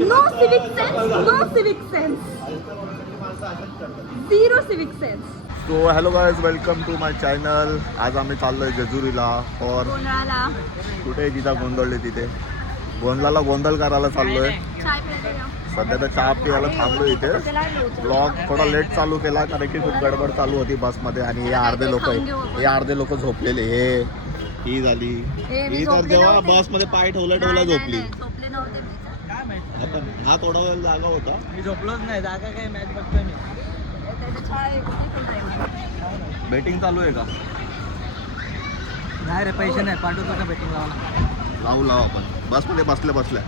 No civic sense, no civic sense, zero civic sense. So hello guys, welcome to my channel. आज आम्ही चाललोय जेजुरीला. और गोंधळाला कुठे जिथं गोंधळले तिथे गोंधळाला गोंधळ करायला चाललोय. चाय प्यायला. सध्या तर चहा पियाला थांबलो इथे. ब्लॉग थोडा लेट चालू केला कारण की खूप गडबड चालू होती बसमध्ये आणि हे अर्धे लोक झोपलेले. ही झाली ही तर जेव्हा बसमध्ये पाय ठेवला झोपली. आपण हा थोडा वेळ जागा होता. मी झोपलोच नाही. जागा काय, मॅच बघतोय मी. बेटिंग चालू आहे का? नाही रे, पैसे नाही. पाठवतो का बेटिंग लावून? लावू आपण बसमध्ये बसल्या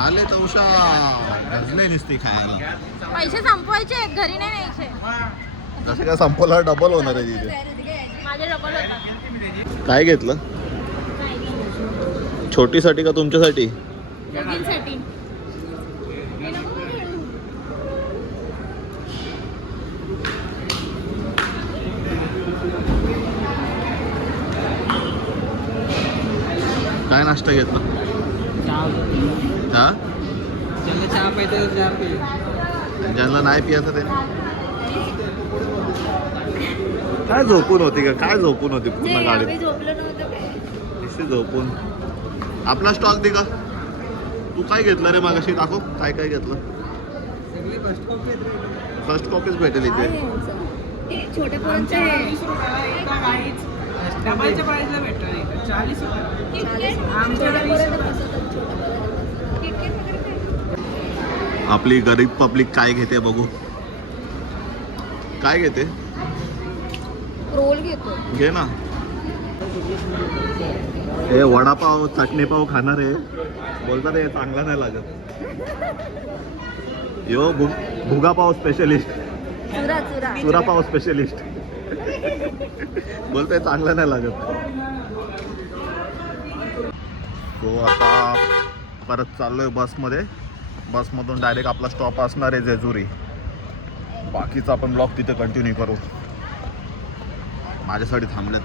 आले तवशा घरले निसती खायला. पैसे संपवायचे, घरी नाही न्यायचे. कसं काय संपवला? डबल होणार आहे तिथे. माझे डबल होतात. काय घेतलं? छोटीसाठी का तुमच्यासाठी? दोघींसाठी. काय नाश्ता घेतला? हा, ज्यांना चहा पाहिजे चहा पिऊ. ज्यांना नाही पियाचं ते काय झोपून होती का? काय झोपून होती पूर्ण गाडीत? झोपलं नव्हतं काय? निश्चित झोपून. आपला स्टॉल दे का? तू काय घेतलं रे मागाशी? दाखव काय काय घेतलं. सगळी फर्स्ट कॉपी आहेत. फर्स्ट कॉपीच भेटेल इथे. छोट्या पोरांचं आहे. डबलच्या प्राइसला भेटणार आहे. 40 रुपये. आपली गरीब पब्लिक काय घेते बघू. काय घेते? रोल घेतो. घे ना. हे वडापाव चटणी पाव खाणार आहे. बोलतात हे चांगला नाही लागत. यो भुगा पाव स्पेशलिस्ट, चुरा पाव स्पेशलिस्ट. बोलतोय चांगला नाही लागत. तो आता परत चाललोय बसमध्ये. बसमधून डायरेक्ट आपला स्टॉप असणार आहे जेजुरी. बाकीचा आपण ब्लॉग तिथे कंटिन्यू करू. माझ्यासाठी थांबलेत.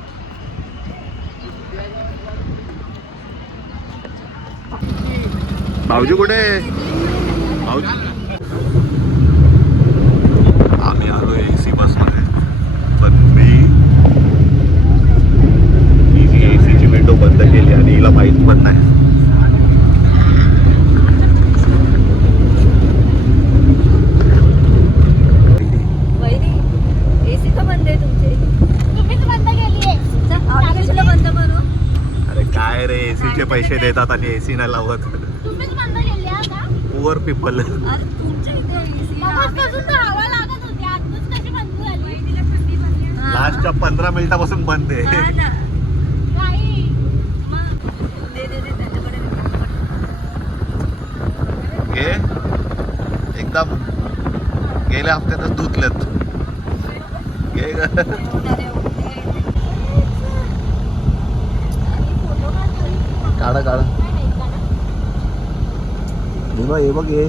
भाऊजी कुठे? भाऊजी आम्ही आलोय एसी बसमध्ये. पण मी एसीची विंडो बंद केली आणि हिला माहीत पण नाही. एसी का बंद आहे तुमची? तुम्हीच बंद केली आहे. कशाला बंद करू? अरे काय रे, एसीचे पैसे देतात आणि एसी नाही लावत. तुम्हीच बंद केली आहे का? Poor people. अरे तुमच्या इथे एसी पासून तर हवा लागत होती. आजच कशी बंद झाली? तिला थंडी झाली. लास्टच्या 15 मिनिटापासून बंद आहे. काही मग दे त्याच्याकडे. घे. एकदम गेल्या हफ्त्यातच धुतलेत. घे काढा. हे बघ हे.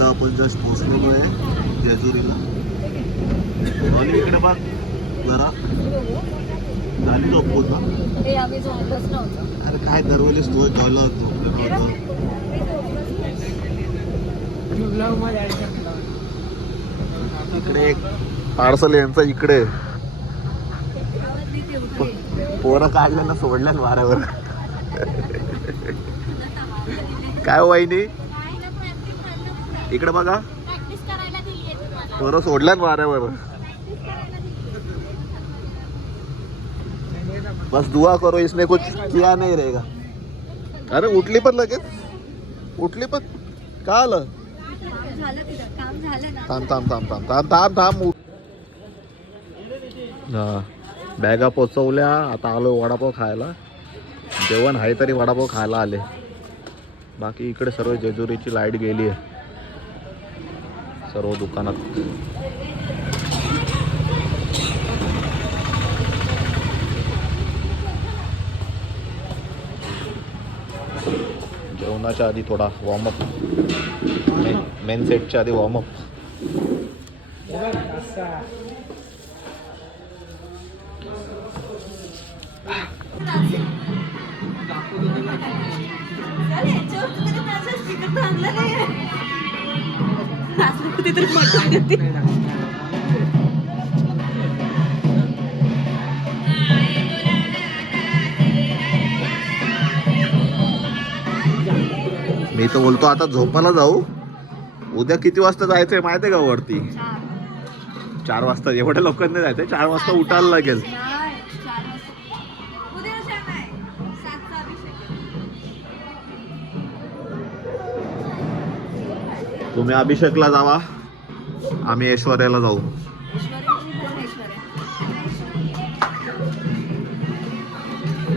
आता आपण जस्ट पोहोचलेलो आहे जेजुरीला. आणि इकडे बघ जरा झाली झोपून ना. आम्ही झोपलोच नव्हतो. अरे काय दरवेळेस तू झोपलं नव्हतं. इकडे एक पार्सल यांचं इकडे पोरं काढलं ना सोडल्या वाऱ्यावर. काय वाईनी इकडे बघा प्रॅक्टिस करायला दिली तुम्हाला. पोरं सोडल्या वाऱ्यावर. बस दुआ करो इसने कुछ किया नहीं रहेगा. अरे उठली पण लगेच उठली पण का आलं. काम झालं ना. थांब थांब थांब थांब थांब थांब थांब. हा बॅगा पोचवल्या. आता आलो वडापाव खायला. जेवण आहे तरी वडापाव खायला आले. बाकी इकडे सर्व जेजुरीची लाईट गेली आहे सर्व दुकानात. जेवणाच्या आधी थोडा वॉर्मअप. मेन सेटच्या आधी वॉर्मअप. मी तर बोलतो आता झोपायला जाऊ. उद्या किती वाजता जायचंय माहितीये का वरती. 4 वाजता. एवढ्या लोकांना जायचंय. 4 वाजता उठायला लागेल. तुम्ही अभिषेकला जावा. आम्ही ऐश्वर्याला जाऊ.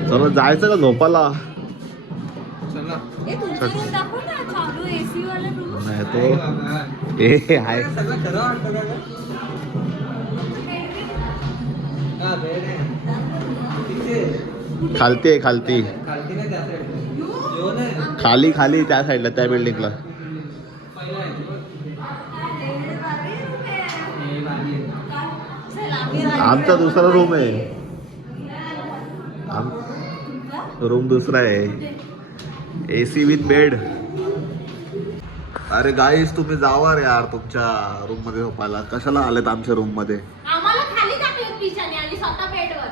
चला जायचं का झोपाला. नाही तो ए आहे खालती आहे खालती. खाली खाली त्या साईडला त्या बिल्डिंगला. आमचा दुसरा रूम आहे. रूम दुसरा आहे. AC with bed. अरे गाईस तुम्ही जावा रे यार तुमच्या रूम मध्ये झोपायला. कशाला आलेत आमच्या रूम मध्ये. आम्हाला खाली टाकलं पिछाने आणि स्वतः बेडवर.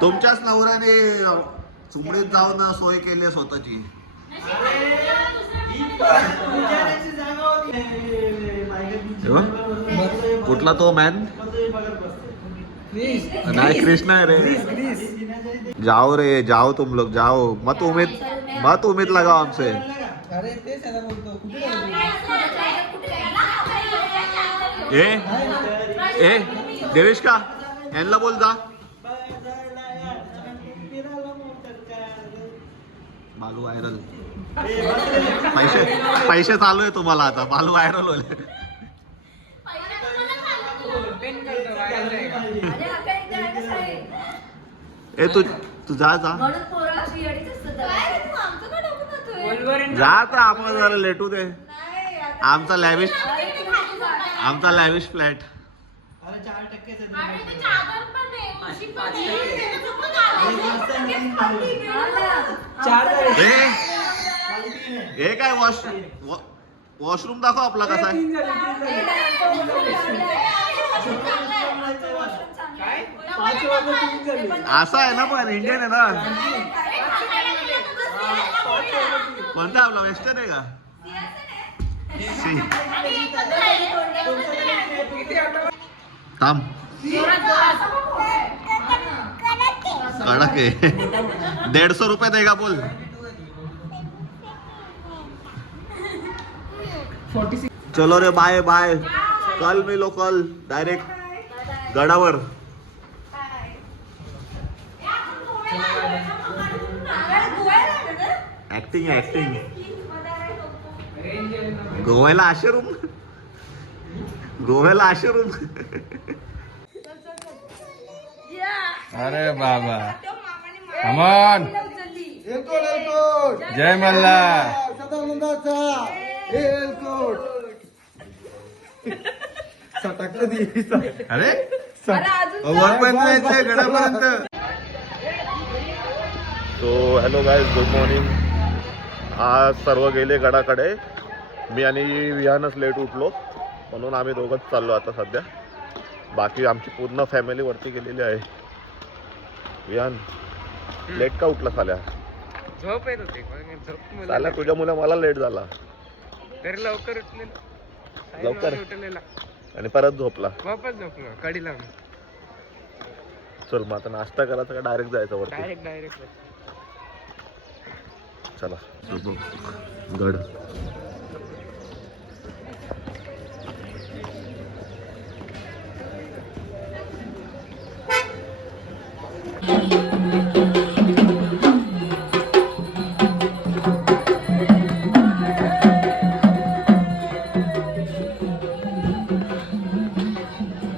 तुमच्याच नवऱ्याने चुमडीत जाऊन सोय केली आहे स्वतःची. कुठला तो मॅन. नहीं कृष्णा है रे. जाओ रे जाओ तुम लोग जाओ. मत उम्मीद लगाओ हमसे. ए देवेश का यांना बोल जा. मालू व्हायरल. पैसे चालू आहे तुम्हाला आता. मालू व्हायरल होले. ए तू जा जा जा आता. आम्हाला जरा लेटू दे. आमचा लॅविश फ्लॅट. हे काय वॉशरूम दाखव आपला कसा आहे. असा आहे ना पण इंडियन आहे ना. कोणता आपला वेस्टर्न आहे का. थांब कडक आहे. 150 रुपये देगा बोल. चलो रे बाय बाय. कल मिलो कल डायरेक्ट गडावर. Acting acting. गोव्याला असे रूम. अरे बाबा कमॉन. जय मल्ला. अरे वरपर्यंत जायचंय गडापर्यंत. So hello guys, good morning. आज सर्व गेले गडाकडे. मी आणि विहानच लेट उठलो म्हणून आम्ही दोघंच चाललो आता सध्या. बाकी आमची पूर्ण फॅमिली वरती गेलेली आहे. विहान लेट का उठला साल्या? झोप येत होती. साल्या तुझ्या मुला मला लेट झाला. तरी लवकर उठलेला. लवकर उठलेला आणि परत झोपला. वापस झोपलो कडी लावून. चल मग आता नाश्ता करायचा का डायरेक्ट जायचं वरती? डायरेक्ट चला गड.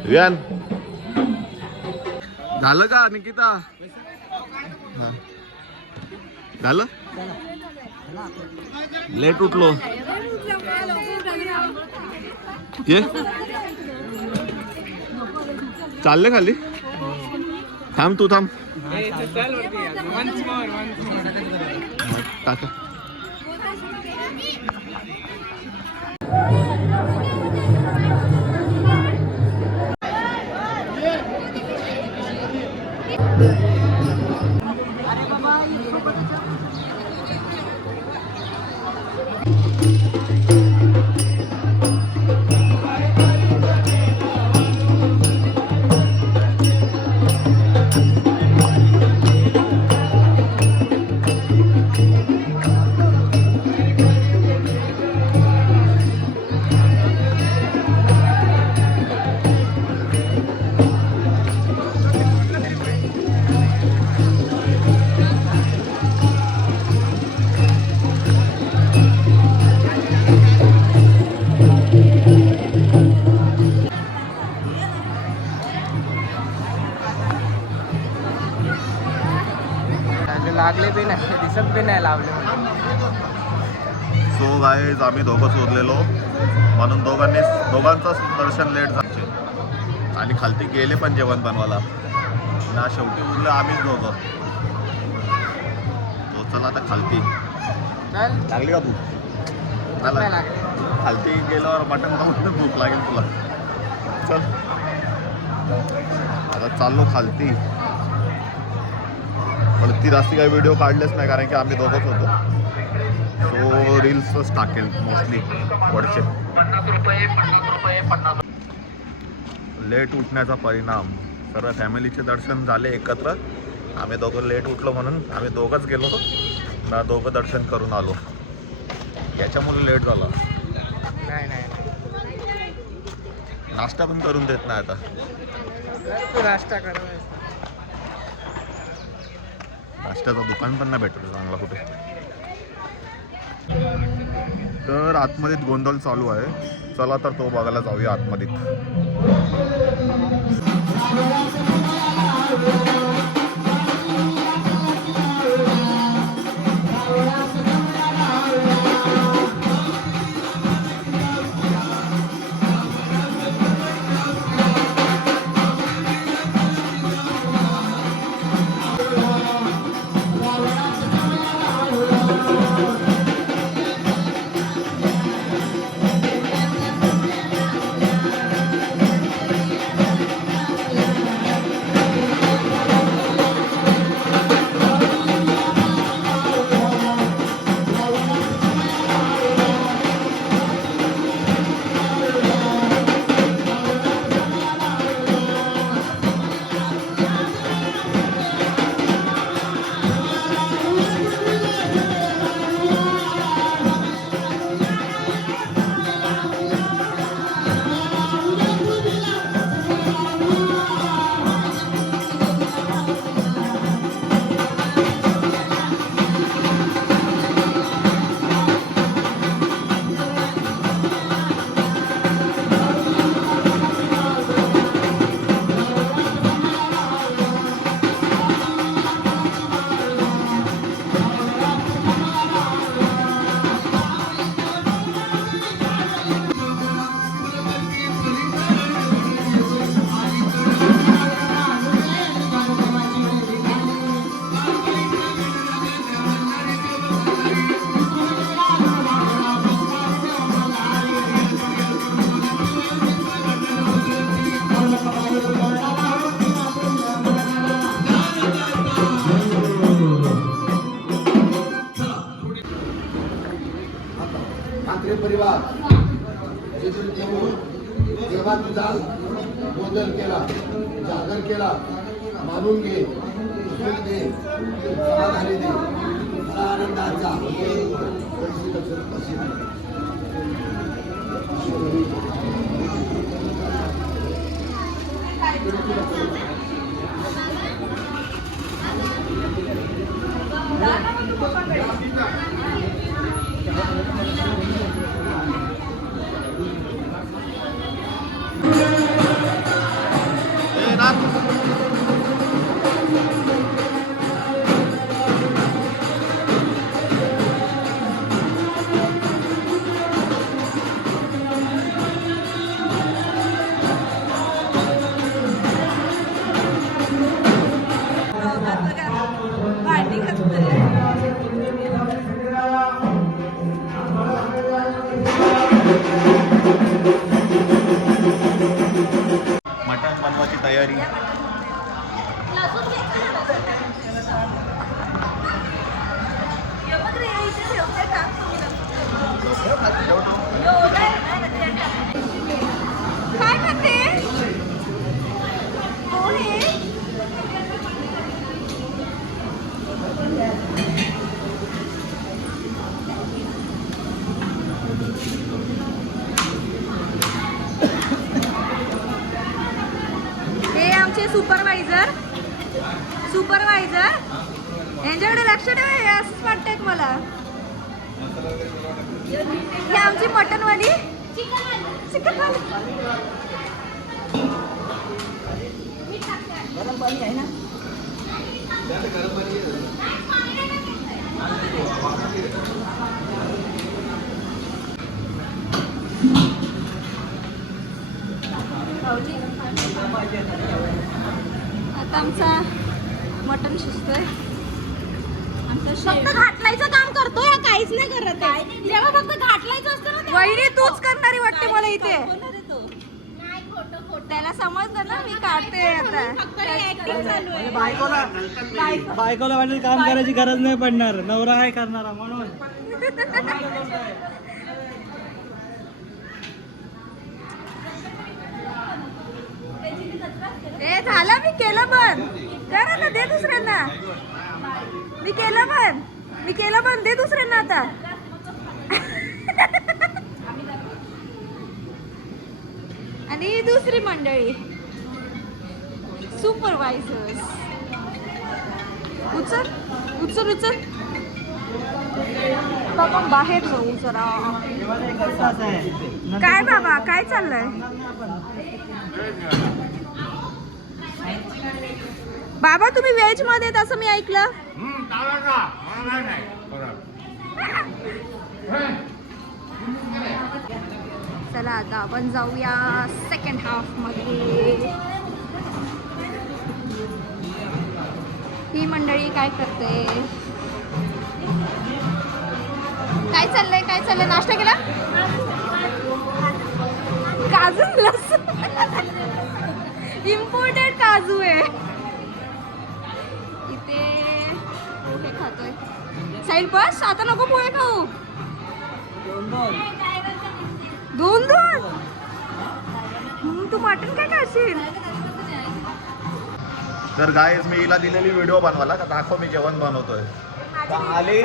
विहान झालं का निकिता? हा. झालं? लेट उठलो. ये चालले खाली. थांब तू थांब. टाका. लागले बी नाही, दिसत बी नाही लावले. सो गाईज आम्ही दोघंच उरलेलो म्हणून दोघांचंच दर्शन लेट झाले. आणि खालती गेले पण जेवण बनवायला ना. शेवटी उरलं आम्हीच दोघं. तो चला आता खालती. लागली का भूक? नाही खालती गेल्यावर मटण खाऊन भूक लागेल तुला. चल आता चाललो खालती. पण ती जास्ती काही व्हिडिओ काढलेच नाही कारण की आम्ही दोघंच होतो. सो रील्सच टाकेल मोस्टली वरचे. लेट उठण्याचा परिणाम. सर्व फॅमिलीचे दर्शन झाले एकत्र. आम्ही दोघं लेट उठलो म्हणून आम्ही दोघंच गेलो ना. दोघं दर्शन करून आलो. याच्यामुळे लेट झाला. नाही नाश्ता पण करून देत नाही आता. तू नाश्ता करायचा. नाश्त्याचं दुकान पण नाही भेटलं चांगला कुठे. तर आतमध्ये गोंधळ चालू आहे. चला तर तो बघायला जाऊया आतमध्ये. हे परिवार जेव्हा तुझा गोंधळ केला जागर केला मानून घे सुख दे समाधानी दे मला आनंदाचा मटण बनवायची तयारी. काय खाते? पोहे? हे आमचे सुपरवायझर यांच्याकडे लक्ष ठेवा. हे असंच वाटतंय मला. ही आमची मटनवाली चिकनवाली गरम पाणी आहे ना. आता आमचा मटन शिजतोय. फक्त घाटलायचं काम करतोय, काहीच नाही करत आहे. जेव्हा फक्त घाटलायचं असतं ना वहिनी तूच करणारी वाटते मला इथे. त्याला समजलं ना मी काढते आता. बायकोला वाटलं काम करायची गरज नाही पडणार, नवरा आहे करणारा म्हणून. ए झालं, मी केलं पण. करा ना, दे दुसऱ्यांना. मी केलं पण दे दुसऱ्यांना आता. आणि दुसरी मंडळी सुपरवायझर्स. उचल बाबा बाहेर जाऊ जरा. काय बाबा काय चाललंय? बाबा तुम्ही व्हेज मध्ये असं मी ऐकलं. चला आता आपण जाऊया सेकंड हाफ मध्ये. ही मंडळी काय करते? काय चाललंय? नाश्ता केला? काजू लसूण इम्पोर्टेड काजू आहे इथे. पोहे खातोय साहिल. बस आता नको पोहे खाऊ. दोन तू मटण काय खाशील? तर गाईज मी हिला दिलेली व्हिडिओ बनवायला का दाखव मी जेवण बनवतोय. आली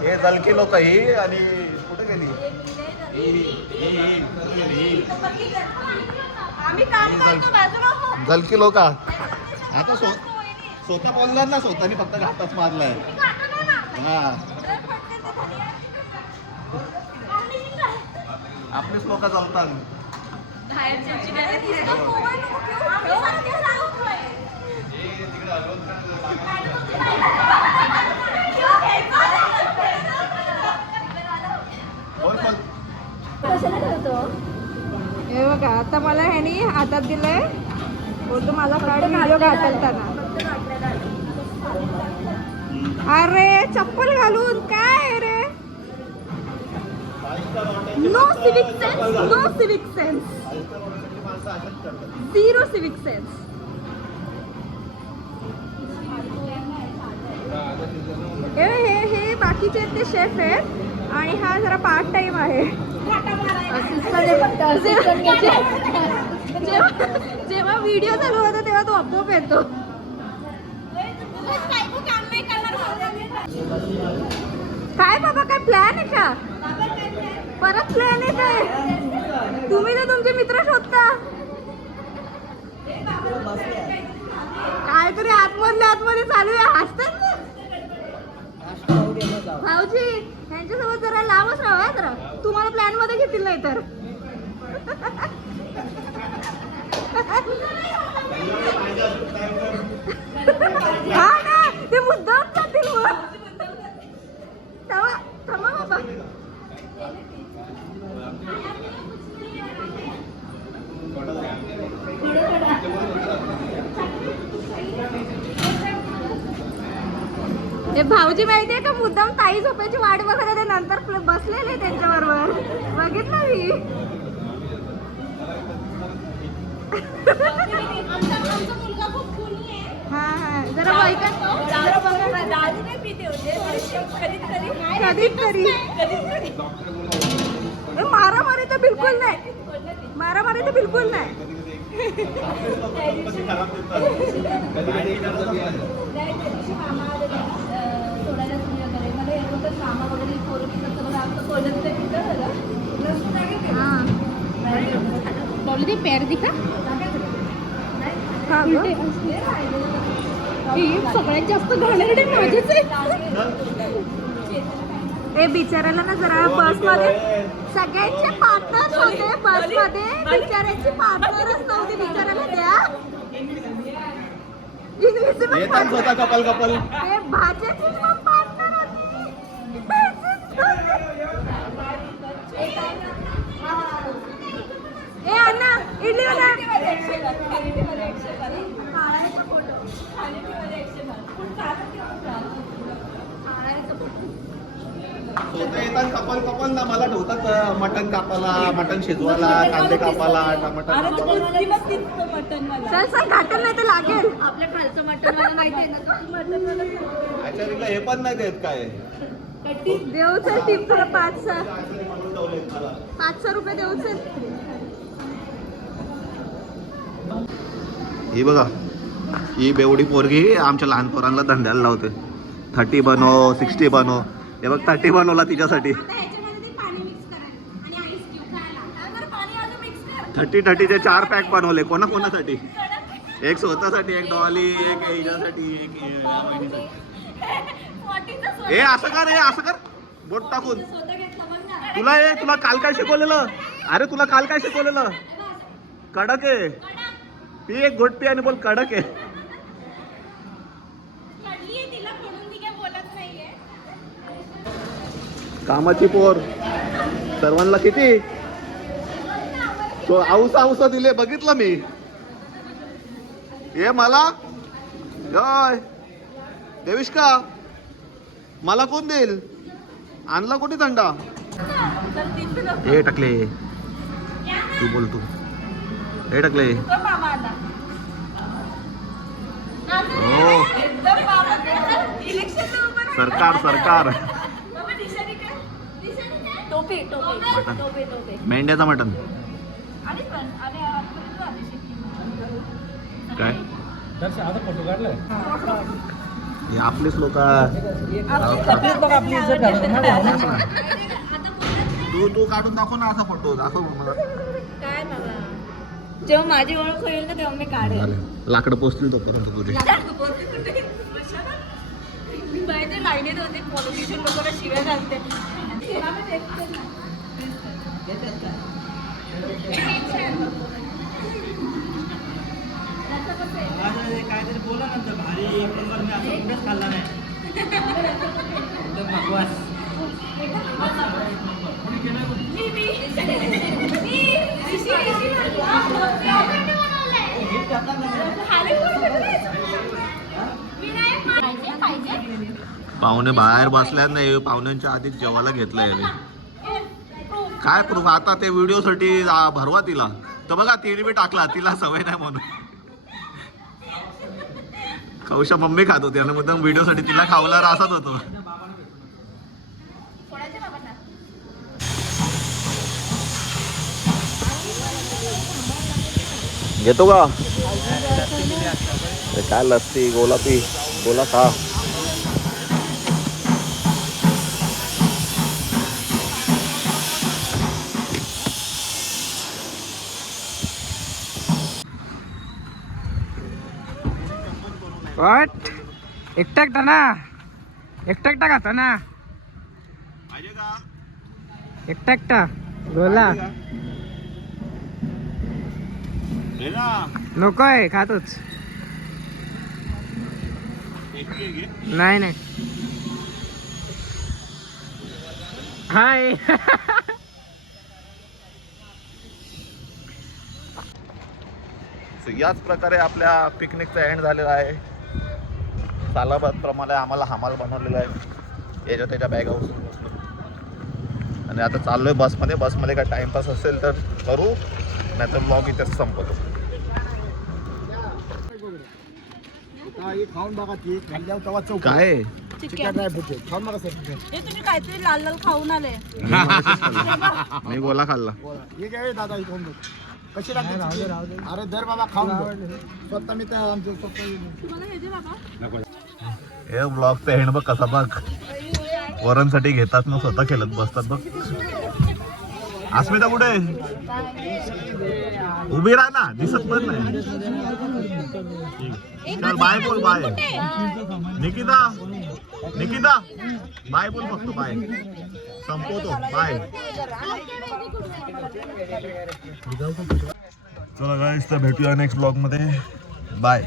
हे जलकी लोक ही आणि कुठे गेली? जलकी लोक आता स्वतः बोलणार ना, स्वतःनी फक्त घातच मारलाय. हा आपलीच लोक चालतात. हे बघा आता मला ह्यानी हातात दिलंय. बोलतो माझा कार्ड व्हिडिओ घालताना. अरे चप्पल घालून काय रे? No civic sense. Zero civic sense. हे बाकीचे ते शेफ आहेत. आणि हा जरा पार्ट टाइम आहे. जेव्हा व्हिडिओ चालू होता तेव्हा तो आपोआप येतो. काय बाबा काय प्लॅन आहे का? परत प्लॅन येत आहे. तुम्ही तर तुमचे मित्र शोधता. काहीतरी आतमध्ये चालू आहे. हसतात ना भाऊजी. यांच्यासोबत जरा लांबच राहा जरा. तुम्हाला प्लॅन मध्ये घेतील नाही तर. हा ना ते मुद्दाम जातील मग. थांबा बाबा. हे भाऊजी माहितीये का मुद्दाम ताई झोपायची वाट बघत होते. नंतर बसलेले त्यांच्या बरोबर बघितलं मी. हा हा जरा कधीतरी. मारामारी तर बिलकुल नाही. मारामारी तर बिलकुल नाही. पैर दिखा. सगळ्यात जास्त घाणेरडे माझेच हे बिचारायला ना जरा बस मध्ये सगळ्यांचे पार्टनर्स होते. बस मध्ये बिचाऱ्यांची पार्टनरच नव्हती. बिचारायला द्या कपल हे भाज्याची पार्टनर होती. ए अण्णा इडली वाला. येतात कपल ना मला ठेवतात मटन कापाला, मटन शिजवायला, कांदे कापाला, टमाटर. चल घाटल नाही तर लागेल. आपल्या खालचं मटन वाला नाही हे पण नाही देत काय. देऊ चल टिप तुला 500 रुपये देऊ चल. ही बघा ही बेवडी पोरगी आमच्या लहान पोरांना धंद्याला लावते. 30 बनव 60 बनव. हे बघ 30 बनवला तिच्यासाठी. 30चे 4 पॅक बनवले. कोणासाठी? एक स्वतःसाठी, एक डॉली, एक हिच्यासाठी, एक असं कर. असं कर बोट टाकून. तुला काल काय शिकवलेलं? अरे तुला काल काय शिकवलेलं? कडक आहे. पी एक घोट पी आणि बोल कडक आहे. कामाची पोर सर्वांना किती तो आऊस दिले बघितलं मी. हे मला जय देविष्का मला कोण देईल? आणला कोणी थंडा? हे टाकले तू बोल तू. हे टाकले हो सरकार मेंढ्याचा मटन काय फोटो काढलाय. हे आपलीच लोक. तू काढून दाखव ना असा फोटो. दाखव मला. काय बाबा जेव्हा माझी ओळख होईल ना तेव्हा मी काढेल. लाकडं पोचतील तोपर्यंत तुझे. लाईनीत होते पॉलिटिशियन लोकांना शिव्या घालते. काहीतरी बोला नंतर भारी मी असं कुठेच खाल्ला नाही. बकवास. पाहुणे बाहेर बसल्यात नाही. पाहुण्यांच्या आधीच जेवायला घेतलंय. काय प्रूफ आता ते व्हिडिओ साठी भरवा तिला. तर बघा तिने बी टाकला. तिला सवय नाही म्हणून. कौशा मम्मी खात होती आणि मुद्दाम व्हिडिओ साठी तिला खावला असाच होतो. घेतो का ते काय लस्सी गोलापी गोला खा. वाट एकटा एकटा ना एकटा एकटा खाता ना एकटा एकटा बोला नकोय खातोच नाही नाही हाय याच प्रकारे आपल्या पिकनिकचा एंड झालेला आहे. सालाबाद प्रमाणे आम्हाला हमाल बनवलेला आहे याच्या त्याच्या बॅगा उचलून आणि आता चाललोय बसमध्ये काय टाइमपास असेल तर करू नाही तर ब्लॉग इथेच संपवतो. खाऊन बघा ती खाल्ल्यावर तेव्हा चौक काय चिकन नाही फुटे खाऊन बघा सर हे तुम्ही काहीतरी लाल लाल खाऊन आले. मी गोला खाल्ला. हे काय दादा ही खाऊन बघ कशी लागते अरे दर बाबा खाऊन बघ. स्वतः मी त्या आमचे तुम्हाला हे दे बाबा. हे ब्लॉगचा एंड बघ कसा बघ वरणसाठी घेतात ना स्वतः खेळत बसतात बघ. अस्मिता कुठे उभी राहा ना दिसत पण नाही. चल बाय बोल बाय. निकिता बाय बोल फक्त बाय संपवतो बाय. चला गाईस तर भेटूया नेक्स्ट ब्लॉग मध्ये बाय.